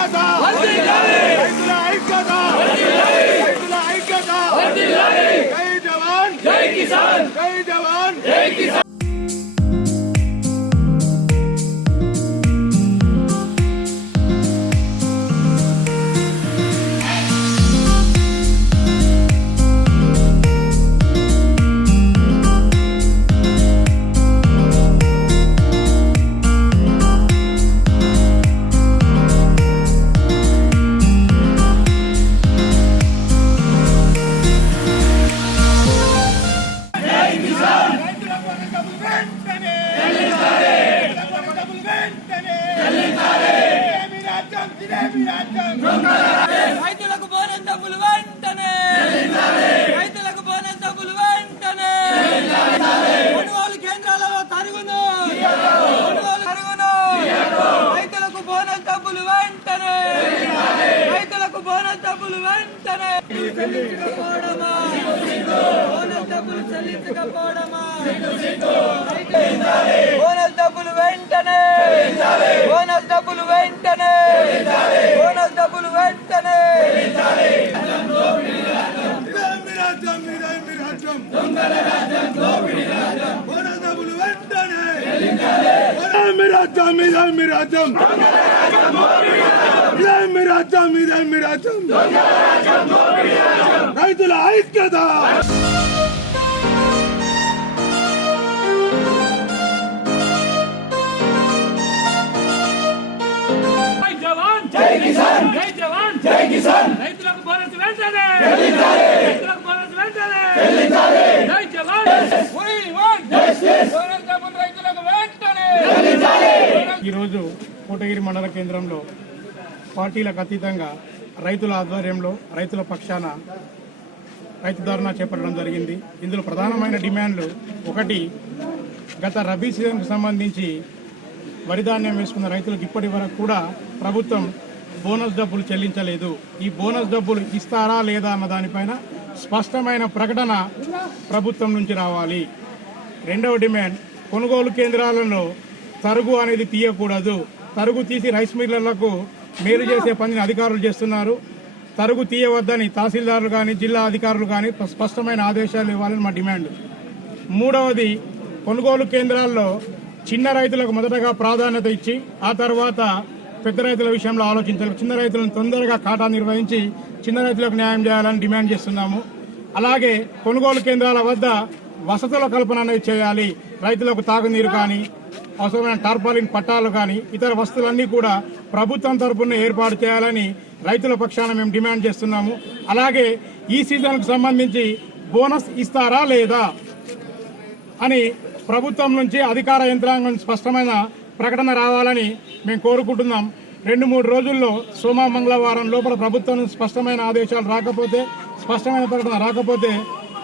ఐక్యత! రైతుల ఐక్యత! రైతులకు బోనస్ డబ్బులు వెంటనే చెల్లించకపోవడమా బోనస్ డబ్బులు చెల్లించకపోవడమా బోనస్ డబ్బులు వెంటనే బోనస్ డబ్బులు వెంటనే బోనస్ డబ్బులు వెంటనే ఇదేమి రాజ్యం ఇదేమి రాజ్యం రాజ్యం దోపిడీ రాజ్యం వెంటనే ఇదేమి రాజ్యం. రాజ్యం రాజ్యం ఇదేమి రాజ్యం రైతుల ఐక్యత. జై జవాన్ జై కిసాన్ జై జవాన్ జై కిసాన్. రైతులకు బోనస్ వెంటనే. రైతులకు బోనస్ వెంటనే. జై జవాన్ We want బోనస్ డబ్బులు రైతులకు వెంటనే. ఈరోజు కోటగిరి మండల కేంద్రంలో పార్టీలకు అతీతంగా రైతుల ఆధ్వర్యంలో రైతుల పక్షాన రైతు ధర్నా చేపట్టడం జరిగింది. ఇందులో ప్రధానమైన డిమాండ్లు ఒకటి గత రబీ సీజన్కు సంబంధించి వరి ధాన్యం వేసుకున్న రైతులకు ఇప్పటి వరకు కూడా ప్రభుత్వం బోనస్ డబ్బులు చెల్లించలేదు. ఈ బోనస్ డబ్బులు ఇస్తారా లేదా అన్న దానిపైన స్పష్టమైన ప్రకటన ప్రభుత్వం నుంచి రావాలి. రెండవ డిమాండ్ కొనుగోలు కేంద్రాలలో తరుగు అనేది తీయకూడదు. తరుగు తీసి రైస్ మిల్లర్లకు మేలు చేసే పనిని అధికారులు చేస్తున్నారు. తరుగు తీయవద్దని తహసీల్దారులు కానీ జిల్లా అధికారులు కానీ స్పష్టమైన ఆదేశాలు ఇవ్వాలని మా డిమాండ్. మూడవది కొనుగోలు కేంద్రాల్లో చిన్న రైతులకు మొదటగా ప్రాధాన్యత ఇచ్చి ఆ తర్వాత పెద్ద రైతుల విషయంలో ఆలోచించాలి. చిన్న రైతులను తొందరగా కాటా నిర్వహించి చిన్న రైతులకు న్యాయం చేయాలని డిమాండ్ చేస్తున్నాము. అలాగే కొనుగోలు కేంద్రాల వద్ద వసతుల కల్పన అనేది చేయాలి. రైతులకు తాగునీరు కానీ అవసరమైన టార్పాలిన్ పట్టాలు కానీ ఇతర వస్తువులన్నీ కూడా ప్రభుత్వం తరఫున ఏర్పాటు చేయాలని రైతుల పక్షాన మేము డిమాండ్ చేస్తున్నాము. అలాగే ఈ సీజన్కు సంబంధించి బోనస్ ఇస్తారా లేదా అని ప్రభుత్వం నుంచి అధికార యంత్రాంగం స్పష్టమైన ప్రకటన రావాలని మేము కోరుకుంటున్నాం. రెండు మూడు రోజుల్లో సోమ మంగళవారం లోపల ప్రభుత్వం స్పష్టమైన ఆదేశాలు రాకపోతే స్పష్టమైన ప్రకటన రాకపోతే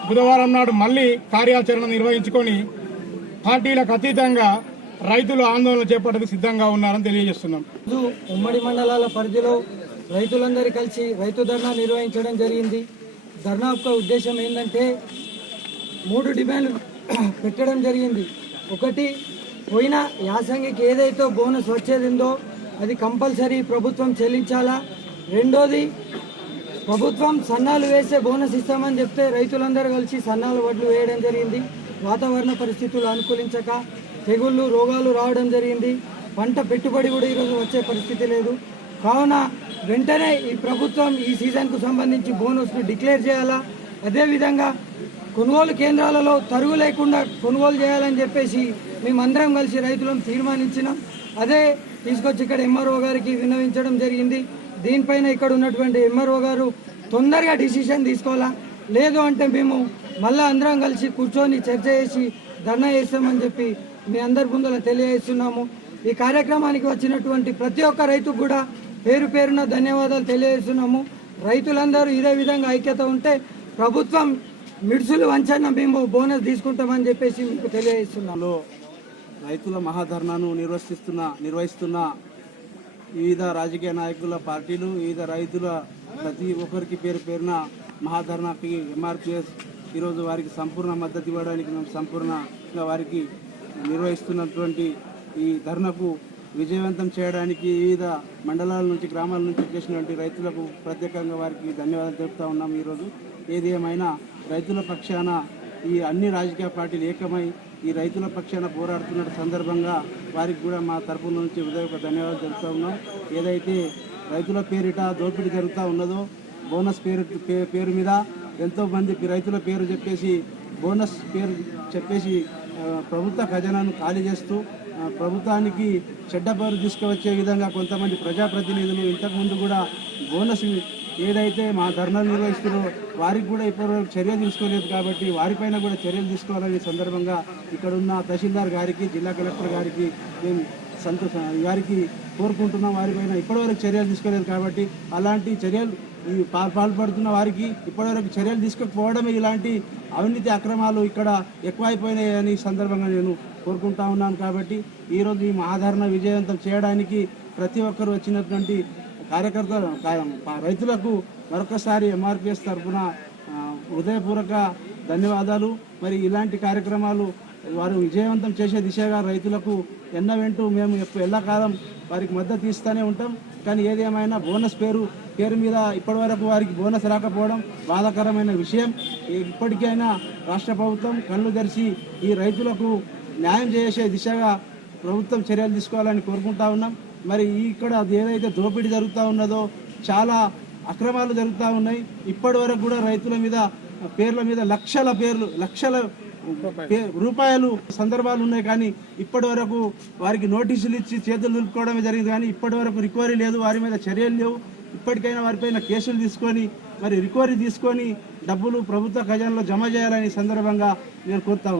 బుధవారం నాడు మళ్ళీ కార్యాచరణ నిర్వహించుకొని పార్టీలకు అతీతంగా రైతులు ఆందోళన చేపట్టడానికి సిద్ధంగా ఉన్నారని తెలియజేస్తున్నాం. ఉమ్మడి మండలాల పరిధిలో రైతులందరూ కలిసి రైతు ధర్నా నిర్వహించడం జరిగింది. ధర్నా యొక్క ఉద్దేశం ఏంటంటే మూడు డిమాండ్లు పెట్టడం జరిగింది. ఒకటి పోయిన యాసంగికి ఏదైతే బోనస్ వచ్చేదిందో అది కంపల్సరీ ప్రభుత్వం చెల్లించాలా? రెండోది ప్రభుత్వం సన్నాలు వేసే బోనస్ ఇస్తామని చెప్తే రైతులందరూ కలిసి సన్నాలు వడ్లు వేయడం జరిగింది. వాతావరణ పరిస్థితులు అనుకూలించక తెగుళ్ళు రోగాలు రావడం జరిగింది. పంట పెట్టుబడి కూడా ఈరోజు వచ్చే పరిస్థితి లేదు. కావున వెంటనే ఈ ప్రభుత్వం ఈ సీజన్కు సంబంధించి బోనస్ను డిక్లేర్ చేయాలా? అదేవిధంగా కొనుగోలు కేంద్రాలలో తరుగు లేకుండా కొనుగోలు చేయాలని చెప్పేసి మేమందరం కలిసి రైతులను తీర్మానించినాం. అదే తీసుకొచ్చి ఇక్కడ ఎంఆర్ఓ గారికి విన్నవించడం జరిగింది. దీనిపైన ఇక్కడ ఉన్నటువంటి ఎంఆర్ఓ గారు తొందరగా డిసిషన్ తీసుకోవాలా? లేదు అంటే మేము మళ్ళీ అందరం కలిసి కూర్చొని చర్చ చేసి ధర్నా చేస్తామని చెప్పి మీ అందరి ముందులో తెలియజేస్తున్నాము. ఈ కార్యక్రమానికి వచ్చినటువంటి ప్రతి ఒక్క రైతుకు కూడా పేరు పేరున ధన్యవాదాలు తెలియజేస్తున్నాము. రైతులందరూ ఇదే విధంగా ఐక్యత ఉంటే ప్రభుత్వం మిడ్సులు వంచన మేము బోనస్ తీసుకుంటామని చెప్పేసి మీకు తెలియజేస్తున్నాము. రైతుల మహాధర్నాను నిర్వహిస్తున్న నిర్వహిస్తున్న వివిధ రాజకీయ నాయకుల పార్టీలు వివిధ రైతుల ప్రతి ఒక్కరికి పేరు పేరున మహాధర్నాకి ఎంఆర్పిఎస్ ఈరోజు వారికి సంపూర్ణ మద్దతు ఇవ్వడానికి మేము సంపూర్ణంగా వారికి నిర్వహిస్తున్నటువంటి ఈ ధర్నకు విజయవంతం చేయడానికి వివిధ మండలాల నుంచి గ్రామాల నుంచి వచ్చేసినటువంటి రైతులకు ప్రత్యేకంగా వారికి ధన్యవాదాలు తెలుపుతా ఉన్నాం ఈరోజు. ఏది ఏమైనా రైతుల పక్షాన ఈ అన్ని రాజకీయ పార్టీలు ఏకమై ఈ రైతుల పక్షాన పోరాడుతున్న సందర్భంగా వారికి కూడా మా తరపు నుంచి హృదయపూర్వక ధన్యవాదాలు తెలుపుతా ఉన్నాం. ఏదైతే రైతుల పేరిట దోపిడీ జరుగుతూ ఉన్నదో బోనస్ పేరు పే- పేరు మీద ఎంతో మంది రైతుల పేరు చెప్పేసి బోనస్ పేరు చెప్పేసి ప్రభుత్వ ఖజానాను ఖాళీ చేస్తూ ప్రభుత్వానికి చెడ్డ పేరు తీసుకువచ్చే విధంగా కొంతమంది ప్రజాప్రతినిధులు ఇంతకుముందు కూడా బోనస్ ఏదైతే మా ధర్నాలు నిర్వహిస్తున్నారో వారికి కూడా ఇప్పటివరకు చర్య తీసుకోలేదు కాబట్టి వారిపైన కూడా చర్యలు తీసుకోవాలని సందర్భంగా ఇక్కడున్న తహసీల్దార్ గారికి జిల్లా కలెక్టర్ గారికి మేము సంతోష వారికి కోరుకుంటున్నాం వారిపైన ఇప్పటివరకు చర్యలు తీసుకోలేదు కాబట్టి అలాంటి చర్యలు ఈ పాల్పడుతున్న వారికి ఇప్పటివరకు చర్యలు తీసుకోకపోవడమే ఇలాంటి అవినీతి అక్రమాలు ఇక్కడ ఎక్కువైపోయినాయని సందర్భంగా నేను కోరుకుంటా ఉన్నాను కాబట్టి ఈరోజు ఈ ఆధారణ విజయవంతం చేయడానికి ప్రతి ఒక్కరు వచ్చినటువంటి కార్యకర్తలు రైతులకు మరొకసారి ఎంఆర్పిఎస్ తరఫున హృదయపూర్వక ధన్యవాదాలు. మరి ఇలాంటి కార్యక్రమాలు వారు విజయవంతం చేసే దిశగా రైతులకు ఎన్న వెంటూ మేము ఎల్లకాలం వారికి మద్దతు ఇస్తూనే ఉంటాం. కానీ ఏదేమైనా బోనస్ పేరు పేరు మీద ఇప్పటివరకు వారికి బోనస్ రాకపోవడం బాధాకరమైన విషయం. ఇప్పటికైనా రాష్ట్ర ప్రభుత్వం కళ్ళు తెరిచి ఈ రైతులకు న్యాయం చేసే దిశగా ప్రభుత్వం చర్యలు తీసుకోవాలని కోరుకుంటా ఉన్నాం. మరి ఇక్కడ అది ఏదైతే దోపిడీ జరుగుతూ ఉన్నదో చాలా అక్రమాలు జరుగుతూ ఉన్నాయి. ఇప్పటి వరకు కూడా రైతుల మీద పేర్ల మీద లక్షల పేర్లు లక్షల రూపాయలు. సందర్భాలు ఉన్నాయి కానీ ఇప్పటి వరకు వారికి నోటీసులు ఇచ్చి చేతులు నిలుపుకోవడమే జరిగింది కానీ ఇప్పటి వరకు రికవరీ లేదు వారి మీద చర్యలు లేవు. ఇప్పటికైనా వారిపైన కేసులు తీసుకొని మరి రికవరీ తీసుకొని డబ్బులు ప్రభుత్వ ఖజానాలో జమ చేయాలని సందర్భంగా నేను కోరుతాను